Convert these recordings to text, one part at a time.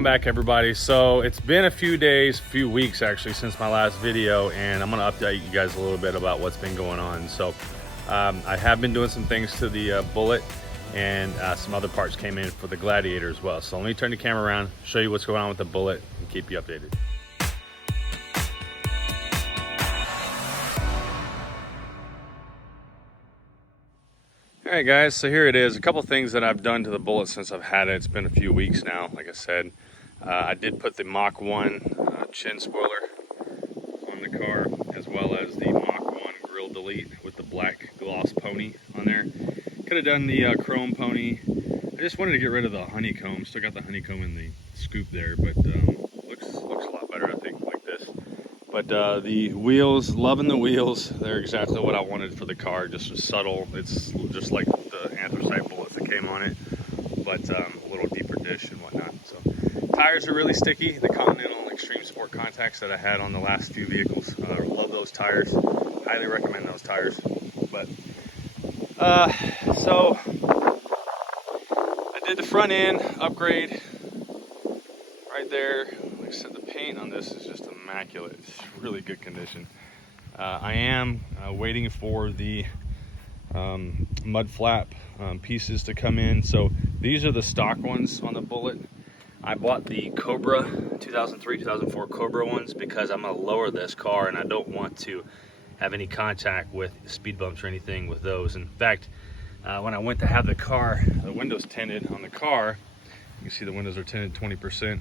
Welcome back, everybody. So it's been a few weeks actually since my last video, and I'm gonna update you guys a little bit about what's been going on. So I have been doing some things to the Bullitt, and some other parts came in for the Gladiator as well. So let me turn the camera around, show you what's going on with the Bullitt, and keep you updated. All right, guys, so here it is. A couple things that I've done to the Bullitt since I've had it. It's been a few weeks now, like I said. I did put the Mach 1 chin spoiler on the car, as well as the Mach 1 grill delete with the black gloss pony on there. Could have done the chrome pony. I just wanted to get rid of the honeycomb. Still got the honeycomb in the scoop there, but looks a lot better, I think, like this. But the wheels, loving the wheels. They're exactly what I wanted for the car, just subtle. It's just like the anthracite bullets that came on it, but a little deeper dish and whatnot. So tires are really sticky. The Continental Extreme Sport contacts that I had on the last few vehicles. Love those tires. Highly recommend those tires. But so I did the front end upgrade right there. Like I said, the paint on this is just immaculate. It's really good condition. I am waiting for the mud flap pieces to come in. So these are the stock ones on the Bullitt. I bought the Cobra 2003-2004 Cobra ones because I'm going to lower this car and I don't want to have any contact with speed bumps or anything with those. In fact, when I went to have the windows tinted on the car, you can see the windows are tinted 20%.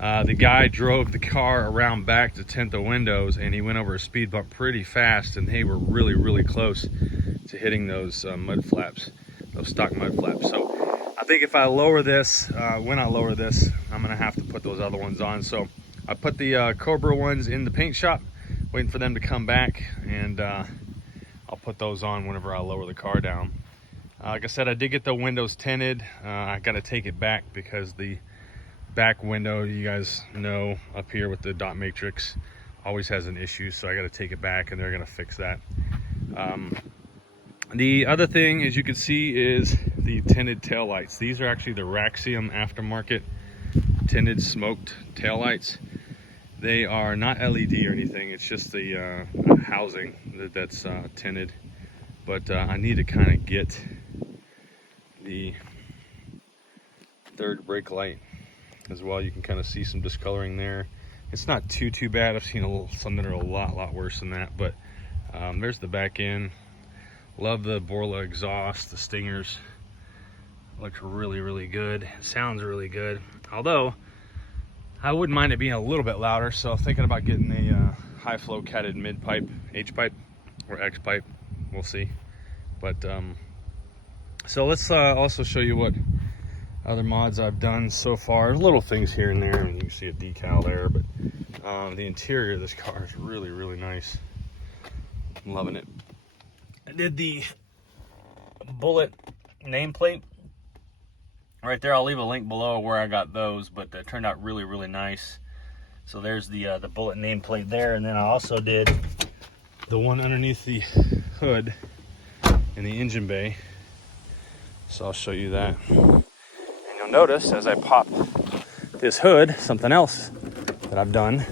The guy drove the car around back to tint the windows, and he went over a speed bump pretty fast, and they were really close to hitting those mud flaps, those stock mud flaps. So I think if I lower this, when I lower this, I'm gonna have to put those other ones on. So I put the Cobra ones in the paint shop, waiting for them to come back, and I'll put those on whenever I lower the car down. Like I said, I did get the windows tinted. I gotta take it back because the back window, you guys know, up here with the dot matrix always has an issue, so I got to take it back and they're going to fix that. The other thing, as you can see, is the tinted tail lights. These are actually the Raxium aftermarket tinted smoked tail lights. They are not LED or anything, it's just the housing that's tinted, but I need to kind of get the third brake light as well. You can kind of see some discoloring there. It's not too bad. I've seen some that are a lot worse than that, but there's the back end. Love the Borla exhaust, the stingers. Looks really good. Sounds really good. Although I wouldn't mind it being a little bit louder, so I'm thinking about getting a high flow catted mid pipe, H pipe or X pipe. We'll see. But so let's also show you what other mods I've done so far. Little things here and there, and you can see a decal there, but the interior of this car is really nice. I'm loving it. I did the Bullitt nameplate right there. I'll leave a link below where I got those, but that turned out really nice. So there's the Bullitt nameplate there, and then I also did the one underneath the hood in the engine bay. So I'll show you that. You'll notice as I pop this hood, something else that I've done.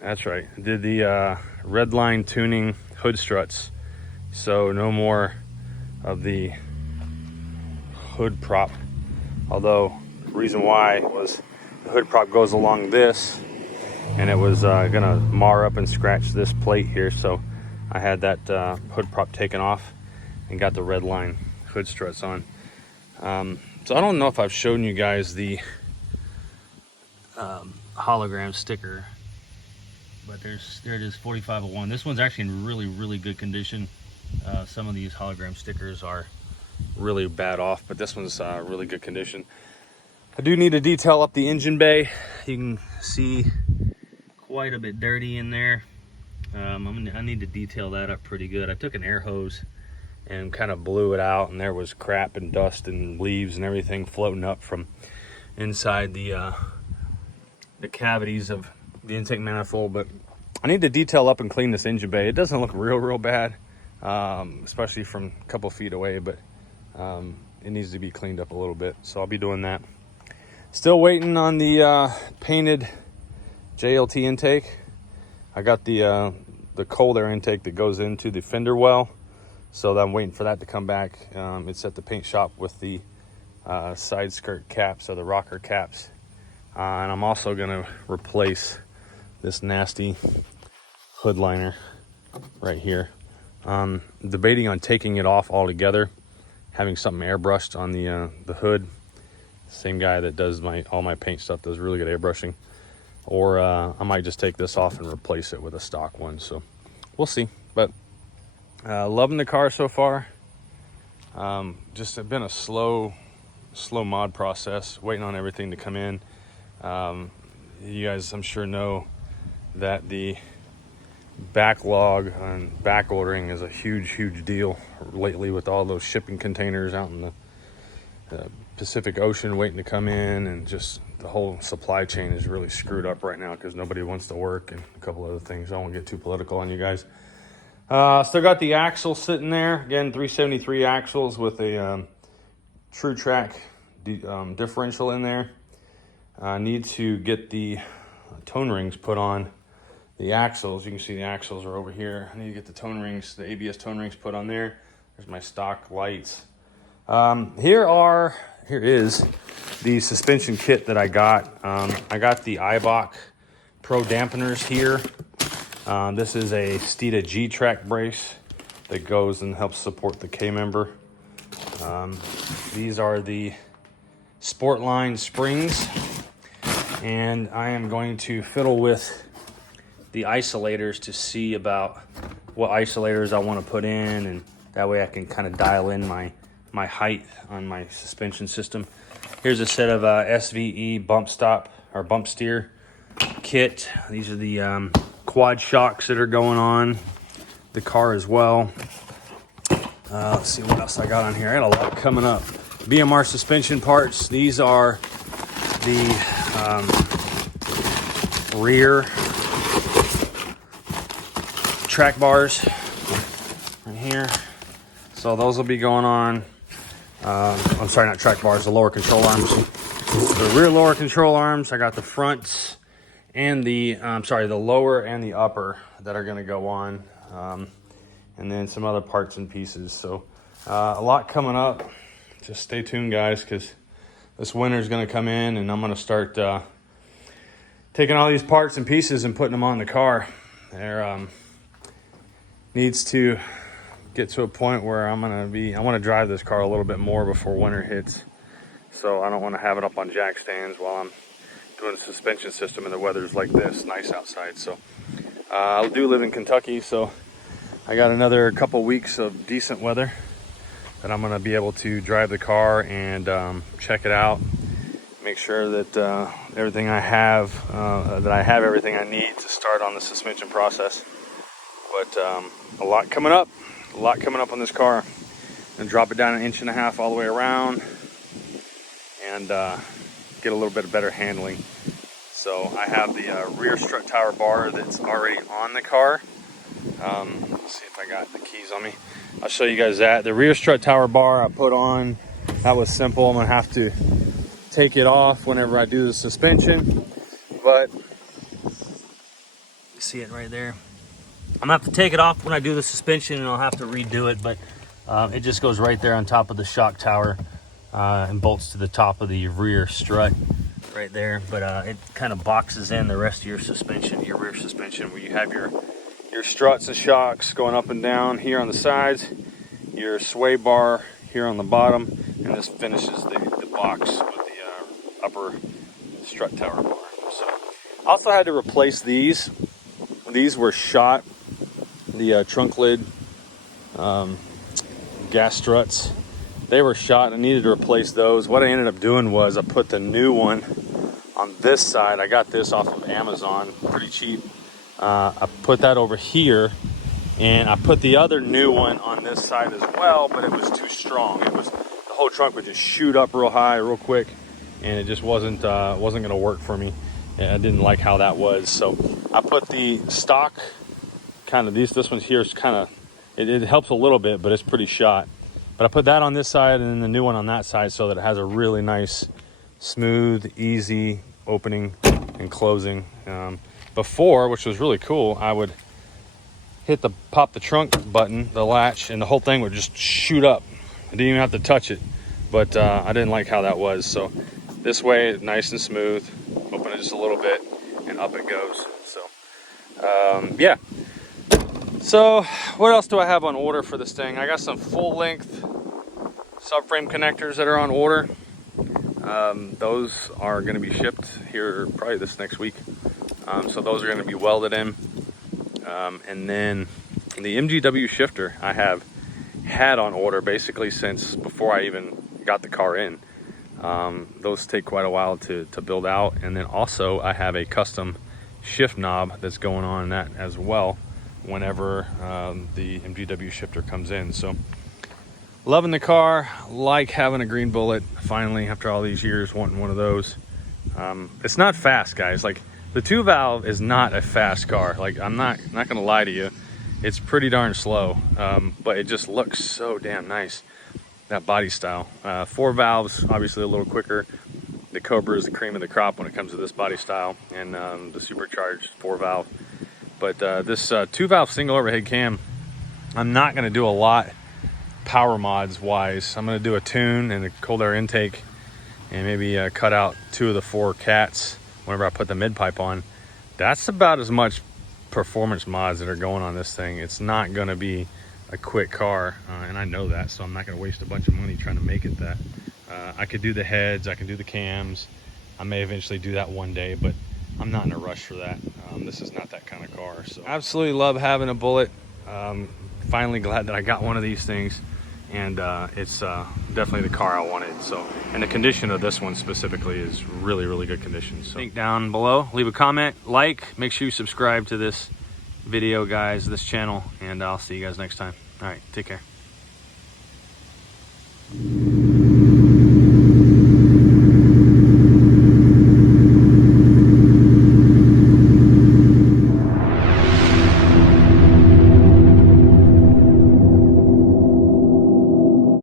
That's right, I did the red line tuning hood struts. So no more of the hood prop. Although the reason why was the hood prop goes along this, and it was gonna mar up and scratch this plate here. So I had that hood prop taken off and got the red line hood struts on. So I don't know if I've shown you guys the hologram sticker, but there it is, 4501. This one's actually in really good condition. Some of these hologram stickers are really bad off, but this one's really good condition. I do need to detail up the engine bay. You can see quite a bit dirty in there. I need to detail that up pretty good. I took an air hose and kind of blew it out, and there was crap and dust and leaves and everything floating up from inside the cavities of the intake manifold. But I need to detail up and clean this engine bay. It doesn't look real bad, especially from a couple feet away, but it needs to be cleaned up a little bit, so I'll be doing that. Still waiting on the painted JLT intake. I got the cold air intake that goes into the fender well, so I'm waiting for that to come back. It's at the paint shop with the side skirt caps, or the rocker caps, and I'm also going to replace this nasty hood liner right here. Debating on taking it off altogether, having something airbrushed on the hood. Same guy that does all my paint stuff does really good airbrushing. Or I might just take this off and replace it with a stock one. So we'll see. But loving the car so far. Just been a slow mod process, waiting on everything to come in. You guys, I'm sure, know that the backlog on back ordering is a huge deal lately, with all those shipping containers out in the Pacific Ocean waiting to come in, and just the whole supply chain is really screwed up right now because nobody wants to work, and a couple other things. I won't get too political on you guys. Still got the axle sitting there. Again, 373 axles with a True Track differential in there. I need to get the tone rings put on the axles. You can see the axles are over here. I need to get the tone rings, the ABS tone rings, put on there. There's my stock lights. Here is the suspension kit that I got. I got the Eibach Pro dampeners here. This is a Steeda G-Track brace that goes and helps support the K-member. These are the Sportline springs, and I am going to fiddle with the isolators to see about what isolators I want to put in, and that way I can kind of dial in my height on my suspension system. Here's a set of SVE bump steer kit. These are the quad shocks that are going on the car as well. Let's see what else I got on here. I got a lot coming up. BMR suspension parts. These are the rear track bars right here. So those will be going on. I'm sorry, not track bars, the lower control arms. The rear lower control arms. I got the fronts and the lower and the upper that are going to go on, and then some other parts and pieces. So a lot coming up. Just stay tuned, guys, because this winter is going to come in, and I'm going to start taking all these parts and pieces and putting them on the car. There needs to get to a point where I want to drive this car a little bit more before winter hits. So I don't want to have it up on jack stands while I'm doing the suspension system and the weather's like this, nice outside. So I do live in Kentucky, so I got another couple weeks of decent weather that I'm going to be able to drive the car and check it out, make sure that everything I have, everything I need to start on the suspension process. But a lot coming up on this car. And drop it down 1.5 inches all the way around, and get a little bit of better handling. So I have the rear strut tower bar that's already on the car. Let's see if I got the keys on me. I'll show you guys that. The rear strut tower bar I put on, that was simple. I'm gonna have to take it off whenever I do the suspension, but you see it right there. I'm gonna have to take it off when I do the suspension, and I'll have to redo it, but it just goes right there on top of the shock tower and bolts to the top of the rear strut right there. But it kind of boxes in the rest of your suspension, your rear suspension, where you have your struts and shocks going up and down here on the sides, your sway bar here on the bottom, and this finishes the box with the upper strut tower bar. So I also had to replace these. These were shot, the trunk lid gas struts. They were shot. I needed to replace those. What I ended up doing was I put the new one on this side. I got this off of Amazon, pretty cheap. I put that over here, and I put the other new one on this side as well, but it was too strong. The whole trunk would just shoot up real high, real quick, and it just wasn't going to work for me. I didn't like how that was, so I put the stock kind of this one here is kind of it helps a little bit, but it's pretty shot. But I put that on this side and then the new one on that side so that it has a really nice smooth, easy opening and closing. Before, which was really cool, I would pop the trunk button, the latch, and the whole thing would just shoot up. I didn't even have to touch it, but I didn't like how that was. So this way, nice and smooth. Open it just a little bit, and up it goes. So yeah. So what else do I have on order for this thing? I got some full-length subframe connectors that are on order. Those are going to be shipped here probably this next week. So those are going to be welded in. And then the MGW shifter I have had on order basically since before I even got the car in. Those take quite a while to build out. And then also I have a custom shift knob that's going on that as well whenever the MGW shifter comes in. So loving the car, like having a green Bullitt finally after all these years wanting one of those. It's not fast, guys. Like, the 2-valve is not a fast car. Like, I'm not gonna lie to you, it's pretty darn slow, but it just looks so damn nice, that body style. 4 valves, obviously a little quicker. The Cobra is the cream of the crop when it comes to this body style, and the supercharged 4-valve. But this 2-valve single overhead cam, I'm not gonna do a lot power mods wise. I'm gonna do a tune and a cold air intake, and maybe cut out 2 of the 4 cats whenever I put the mid pipe on. That's about as much performance mods that are going on this thing. It's not gonna be a quick car, and I know that, so I'm not gonna waste a bunch of money trying to make it that. I could do the heads, I can do the cams. I may eventually do that one day, but I'm not in a rush for that. This is not that kind of car. So absolutely love having a Bullitt. Finally glad that I got one of these things, and it's definitely the car I wanted. So, and the condition of this one specifically is really, really good condition. So link down below, leave a comment, like, make sure you subscribe to this video, guys, this channel, and I'll see you guys next time. All right, take care.